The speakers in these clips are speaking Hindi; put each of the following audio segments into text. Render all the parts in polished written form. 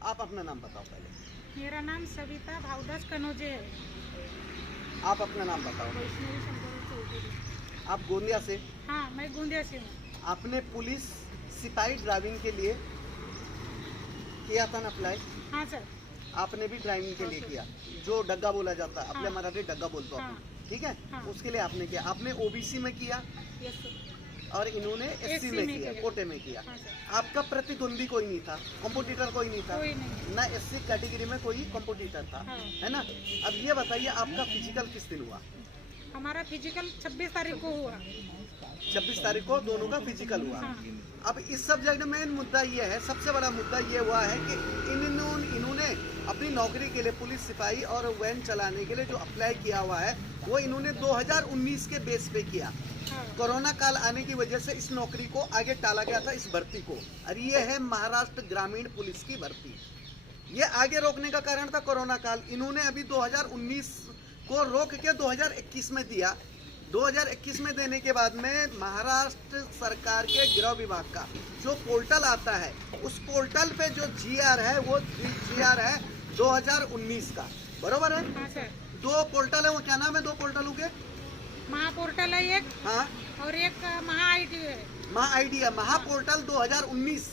आप अपना नाम बताओ पहले। मेरा नाम सविता भावदास कनौजे है। आप अपना नाम बताओ। वैष्णवी शंकर चौधरी। आप गोंदिया से? हाँ, मैं गोंदिया से हूँ। आपने पुलिस सिपाही ड्राइविंग के लिए किया था ना अप्लाई? हाँ सर। आपने भी ड्राइविंग के लिए हाँ, किया, जो डग्गा बोला जाता है, अपने हाँ। मराठी डग्गा बोलते हो हाँ। आप, ठीक है? हाँ। उसके लिए आपने किया। आपने ओबीसी में किया यस सर। और इन्होंने एससी में किया, कोटे में किया। हाँ सर। आपका प्रतिद्वंदी कोई नहीं था, कॉम्पिटिटर कोई नहीं था? कोई नहीं। ना एससी कैटेगरी में कोई कॉम्पिटिटर था, हाँ। है ना? अब ये बताइए आपका फिजिकल किस दिन हुआ? हमारा फिजिकल 26 तारीख को हुआ। 26 तारीख को दोनों का फिजिकल हुआ। हाँ। अब इस सब्जेक्ट में मुद्दा ये है, सबसे बड़ा मुद्दा ये हुआ है कि इन्होंने अपनी नौकरी के लिए पुलिस सिपाही और वैन चलाने के लिए जो अप्लाई किया हुआ है वो इन्होंने 2019 के बेस पे किया। हाँ। कोरोना काल आने की वजह से इस नौकरी को आगे टाला गया था, इस भर्ती को। और ये है महाराष्ट्र ग्रामीण पुलिस की भर्ती। ये आगे रोकने का कारण था कोरोना काल। इन्होंने अभी 2019 को रोक के 2021 में दिया। 2021 में देने के बाद में महाराष्ट्र सरकार के गृह विभाग का जो पोर्टल आता है, उस पोर्टल पे जो जीआर है वो जीआर है 2019 का, बरोबर है? हाँ सर। दो पोर्टल है, वो क्या नाम है दो पोर्टलों के? महा पोर्टल है एक, हाँ, और एक महा आईटी है। महा आईडिया, महा पोर्टल 2019,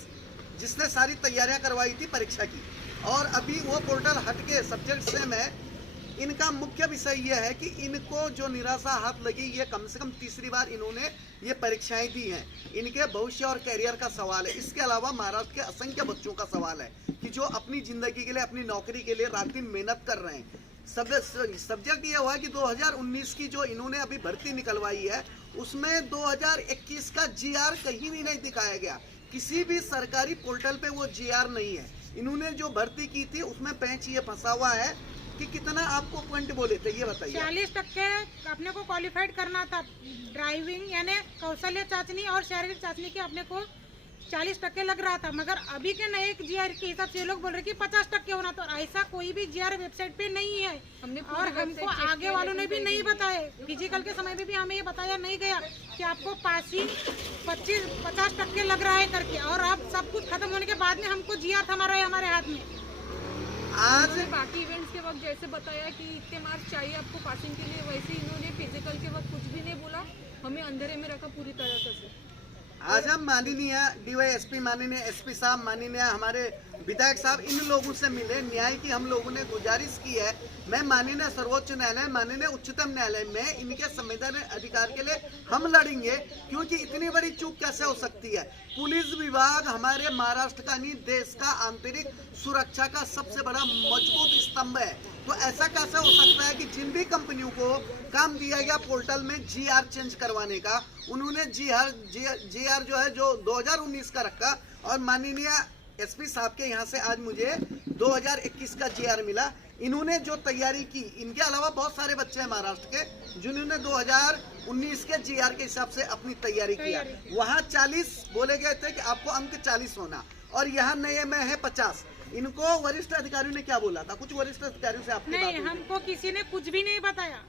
जिसने सारी तैयारियां करवाई थी परीक्षा की। और अभी वो पोर्टल हटके सब्जेक्ट सेम है। इनका मुख्य विषय यह है कि इनको जो निराशा हाथ लगी, ये कम से कम तीसरी बार इन्होंने ये परीक्षाएं दी हैं। इनके भविष्य और कैरियर का सवाल है। इसके अलावा महाराष्ट्र के असंख्य बच्चों का सवाल है कि जो अपनी जिंदगी के लिए, अपनी नौकरी के लिए रात दिन मेहनत कर रहे हैं। सब्जेक्ट ये हुआ कि 2019 की जो इन्होंने अभी भर्ती निकलवाई है, उसमें 2021 का जीआर कहीं भी नहीं दिखाया गया। किसी भी सरकारी पोर्टल पे वो जीआर नहीं है। इन्होंने जो भर्ती की थी उसमें पेंच ये फंसा हुआ है कि कितना आपको पॉइंट बोले थे, ये बताइए। 40% अपने को क्वालिफाइड करना था। ड्राइविंग यानी कौशल्य चाचनी और शारीरिक चाचनी के अपने को 40% लग रहा था, मगर अभी के नए जीआर के हिसाब से ये लोग बोल रहे कि 50% होना। तो ऐसा कोई भी जीआर वेबसाइट पे नहीं है। और हमको आगे वालों ने भी नहीं बताया। फिजिकल के समय में भी हमें ये बताया नहीं गया कि आपको पासिंग 50% लग रहा है करके। और अब सब कुछ खत्म होने के बाद में हमको जीआर थमा रहा है हमारे हाथ में। आज बाकी इवेंट्स के वक्त जैसे बताया कि इतने मार्क्स चाहिए आपको पासिंग के लिए, वैसे इन्होंने फिजिकल के वक्त कुछ भी नहीं बोला, हमें अंधेरे में रखा पूरी तरह से। आज हम माननीय डीवाईएसपी, माननीय एसपी साहब, माननीय हमारे विधायक साहब, इन लोगों से मिले। न्याय की हम लोगों ने गुजारिश की है। मैं माननीय सर्वोच्च न्यायालय, माननीय उच्चतम न्यायालय में इनके संवैधानिक अधिकार के लिए हम लड़ेंगे, क्योंकि इतनी बड़ी चूक कैसे हो सकती है? पुलिस विभाग हमारे महाराष्ट्र का नहीं, देश का आंतरिक सुरक्षा का सबसे बड़ा मजबूत स्तंभ है। तो ऐसा कैसे हो सकता है कि जिन भी कंपनियों को काम दिया गया पोर्टल में जीआर चेंज करवाने का, उन्होंने जीआर जो है जो 2019 का रखा। और माननीय एसपी साहब के यहाँ से आज मुझे 2021 का जीआर मिला। इन्होंने जो तैयारी की, इनके अलावा बहुत सारे बच्चे हैं महाराष्ट्र के जिन्होंने 2019 के जीआर के हिसाब से अपनी तैयारी किया। वहाँ 40 बोले गए थे कि आपको अंक 40 होना, और यहाँ नए में है 50। इनको वरिष्ठ अधिकारियों ने क्या बोला था? कुछ वरिष्ठ अधिकारियों से आपकी बात नहीं, हुई थी? हमको किसी ने कुछ भी नहीं बताया।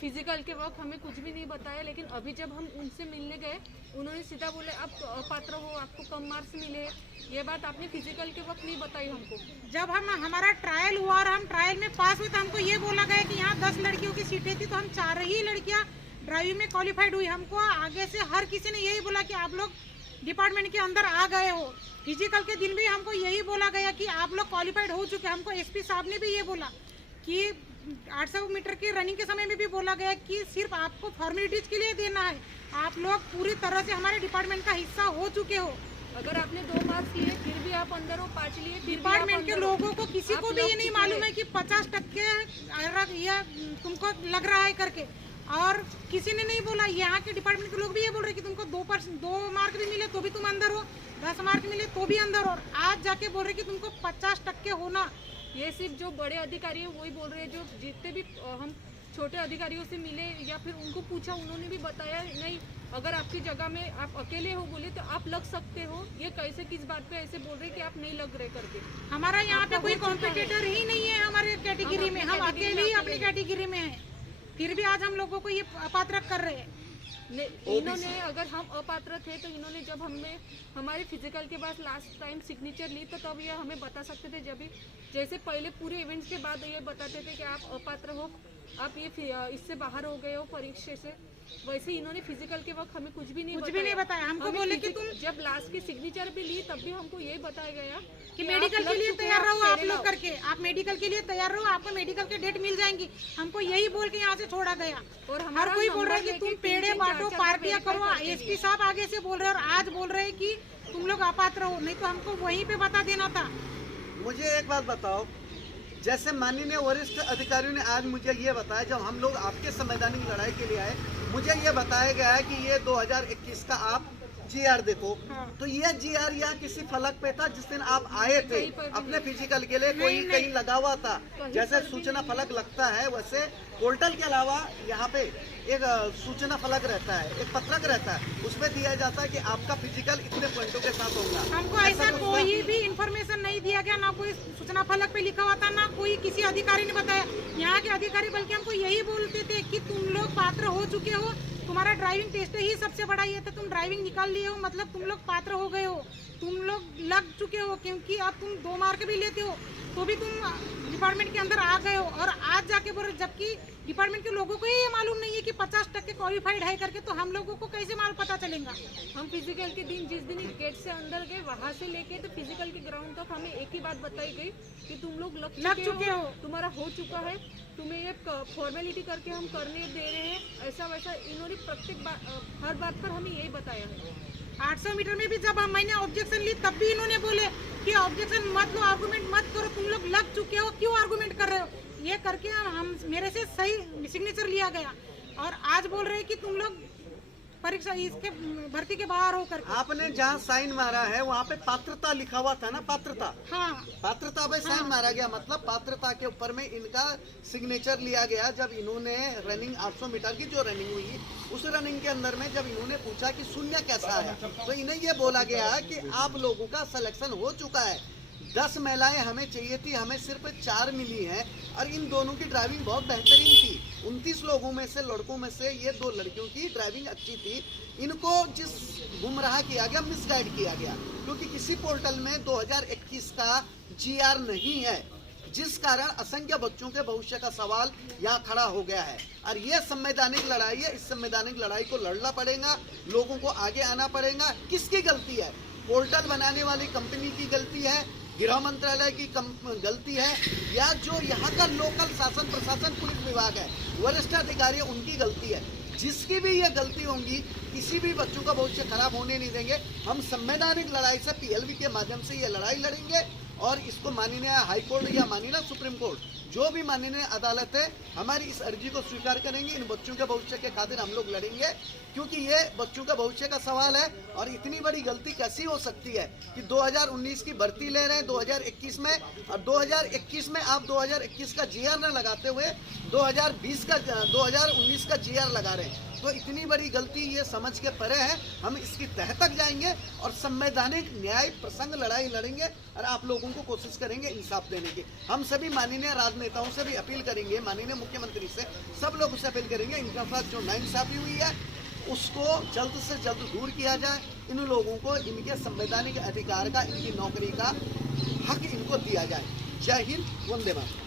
फिजिकल के वक्त हमें कुछ भी नहीं बताया, लेकिन अभी जब हम उनसे मिलने गए, उन्होंने सीधा बोले आप अपात्र हो, आपको कम मार्क्स मिले। ये बात आपने फिजिकल के वक्त नहीं बताई हमको। जब हमारा ट्रायल हुआ और हम ट्रायल में पास हुए तो हमको ये बोला गया कि यहाँ 10 लड़कियों की सीटें थी, तो हम 4 ही लड़कियाँ ड्राइविंग में क्वालिफाइड हुई। हमको आगे से हर किसी ने यही बोला कि आप लोग डिपार्टमेंट के अंदर आ गए हो। फिजिकल के दिन भी हमको यही बोला गया कि आप लोग क्वालिफाइड हो चुके। हमको एसपी साहब ने भी ये बोला कि 800 मीटर की रनिंग के समय में भी बोला गया कि सिर्फ आपको फॉर्मेलिटीज के लिए देना है। आप लोग पूरी तरह से हमारे डिपार्टमेंट का हिस्सा हो चुके हो। अगर आपने 2 मार्क्स लिए फिर भी आप अंदर हो, 5 लिए डिपार्टमेंट के लोगों को किसी को भी ये नहीं मालूम है कि 50% ये तुमको लग रहा है करके। और किसी ने नहीं बोला। यहाँ के डिपार्टमेंट के लोग भी ये बोल रहे कि तुमको 2 मार्क भी मिले तो भी तुम अंदर हो, 10 मार्क मिले तो भी अंदर हो। आज जाके बोल रहे कि तुमको 50% होना। ये सिर्फ जो बड़े अधिकारी है वही बोल रहे हैं। जो जितने भी हम छोटे अधिकारियों से मिले या फिर उनको पूछा, उन्होंने भी बताया नहीं, अगर आपकी जगह में आप अकेले हो बोले तो आप लग सकते हो। ये कैसे किस बात पे ऐसे बोल रहे कि आप नहीं लग रहे करके? हमारा यहाँ पे कोई कॉम्पिटिटर ही नहीं है हमारे कैटेगरी में। हम अकेले ही अपनी कैटेगरी में हैं, फिर भी आज हम लोगों को ये अपात्र कर रहे हैं। इन्होंने अगर हम अपात्र थे तो इन्होंने जब हमें हमारे फिजिकल के बाद लास्ट टाइम सिग्नेचर ली तो तब ये हमें बता सकते थे। जब भी जैसे पहले पूरे इवेंट्स के बाद ये बताते थे कि आप अपात्र हो, आप ये इससे बाहर हो गए हो परीक्षा से, वैसे इन्होंने फिजिकल के वक्त हमें कुछ भी नहीं बताया। हमको बोले कि तुम जब लास्ट की सिग्नेचर भी ली तब भी हमको यही बताया गया कि मेडिकल के लिए तैयार रहो आप लोग करके, आप मेडिकल के लिए तैयार रहो, आपको मेडिकल के डेट मिल जाएंगी। हमको यही बोल के यहाँ से छोड़ा गया। और हर कोई बोल रहा है कि तुम पेड़े बांटो, पार्टियां करो। एसपी साहब आगे से बोल रहे हैं और आज बोल रहे हैं कि तुम लोग अपात्र हो, नहीं तो हमको वहीं पे बता देना था। मुझे एक बात बताओ, जैसे माननीय वरिष्ठ अधिकारियों ने आज मुझे ये बताया, जब हम लोग आपके संवैधानिक लड़ाई के लिए आए, मुझे ये बताया गया है कि ये 2021 का आप GR देखो। हाँ। तो ये GR यहाँ किसी फलक पे था जिस दिन आप आए थे अपने फिजिकल के लिए, कोई कहीं लगा हुआ था। जैसे सूचना फलक लगता है वैसे पोर्टल के अलावा यहाँ पे एक सूचना फलक रहता है, एक पत्रक रहता है, उसमें दिया जाता है कि आपका फिजिकल इतने पॉइंटों के साथ होगा। हमको ऐसा कोई भी इंफॉर्मेशन नहीं दिया गया, ना कोई सूचना फलक पे लिखा हुआ था, ना कोई किसी अधिकारी ने बताया। यहाँ के अधिकारी बल्कि हमको यही बोलते थे कि तुम लोग पात्र हो चुके हो, तुम्हारा ड्राइविंग टेस्ट ही सबसे बड़ा ये था, तुम ड्राइविंग निकाल लिए हो, मतलब तुम लोग पात्र हो गए हो, तुम लोग लग चुके हो, क्योंकि अब तुम 2 मार्क भी लेते हो तो भी तुम डिपार्टमेंट के अंदर आ गए हो। और आज जाके बोल, जबकि डिपार्टमेंट के लोगों को ये मालूम नहीं है कि 50% क्वालिफाइड है करके, तो हम लोगों को कैसे मालूम पता चलेगा। हम फिजिकल के दिन जिस दिन गेट से अंदर गए वहाँ से लेके तो फिजिकल के ग्राउंड तक हमें एक ही बात बताई गई कि तुम लोग लग चुके हो, तुम्हारा हो चुका है, तुम्हें ये फॉर्मेलिटी करके हम करने दे रहे हैं, ऐसा वैसा इन्होंने प्रत्येक हर बात पर हमें यही बताया है। 800 मीटर में भी जब मैंने ऑब्जेक्शन ली तब भी इन्होंने बोले कि ऑब्जेक्शन मत लो, आर्गुमेंट मत करो, तुम लोग लग चुके हो, क्यों आर्गुमेंट कर रहे हो। ये करके हम मेरे से सही सिग्नेचर लिया गया और आज बोल रहे हैं कि तुम लोग परीक्षा इसके भर्ती के बाहर हो करके। आपने जहाँ साइन मारा है वहाँ पे पात्रता लिखा हुआ था ना, पात्रता। हाँ, पात्रता पे साइन मारा गया, मतलब पात्रता के ऊपर में इनका सिग्नेचर लिया गया। जब इन्होंने रनिंग 800 मीटर की जो रनिंग हुई, उस रनिंग के अंदर में जब इन्होंने पूछा कि शून्य कैसा है, तो इन्हें ये बोला गया कि आप लोगों का सिलेक्शन हो चुका है। 10 महिलाएं हमें चाहिए थी, हमें सिर्फ 4 मिली हैं और इन दोनों की ड्राइविंग बहुत बेहतरीन थी। 29 लोगों में से, लड़कों में से ये 2 लड़कियों की ड्राइविंग अच्छी थी। इनको जिस गुमराह किया गया, मिसगाइड किया गया, क्योंकि किसी पोर्टल में 2021 का GR नहीं है, जिस कारण असंख्य बच्चों के भविष्य का सवाल यहाँ खड़ा हो गया है। और ये संवैधानिक लड़ाई है, इस संवैधानिक लड़ाई को लड़ना पड़ेगा, लोगों को आगे आना पड़ेगा। किसकी गलती है? पोर्टल बनाने वाली कंपनी की गलती है, गृह मंत्रालय की गलती है, या जो यहाँ का लोकल शासन प्रशासन पुलिस विभाग है, वरिष्ठ अधिकारी, उनकी गलती है। जिसकी भी ये गलती होंगी, किसी भी बच्चों का भविष्य खराब होने नहीं देंगे। हम संवैधानिक लड़ाई से PLV के माध्यम से ये लड़ाई लड़ेंगे और इसको माननीय हाई कोर्ट या माननीय सुप्रीम कोर्ट, जो भी माननीय अदालत है, हमारी इस अर्जी को स्वीकार करेंगे। इन बच्चों के भविष्य के खातिर हम लोग लड़ेंगे, क्योंकि ये बच्चों का भविष्य का सवाल है। और इतनी बड़ी गलती कैसी हो सकती है कि 2019 की भर्ती ले रहे हैं 2021 में, और 2021 में आप 2021 का GR न लगाते हुए 2019 का GR लगा रहे हैं। तो इतनी बड़ी गलती ये समझ के परे है। हम इसकी तह तक जाएंगे और संवैधानिक न्याय प्रसंग लड़ाई लड़ेंगे और आप लोगों को कोशिश करेंगे इंसाफ देने की। हम सभी माननीय राजनेताओं से भी अपील करेंगे, माननीय मुख्यमंत्री से, सब लोग से अपील करेंगे, इनके साथ जो नाइंसाफी हुई है उसको जल्द से जल्द दूर किया जाए। इन लोगों को इनके संवैधानिक अधिकार का, इनकी नौकरी का हक इनको दिया जाए। जय हिंद, वंदे मातरम।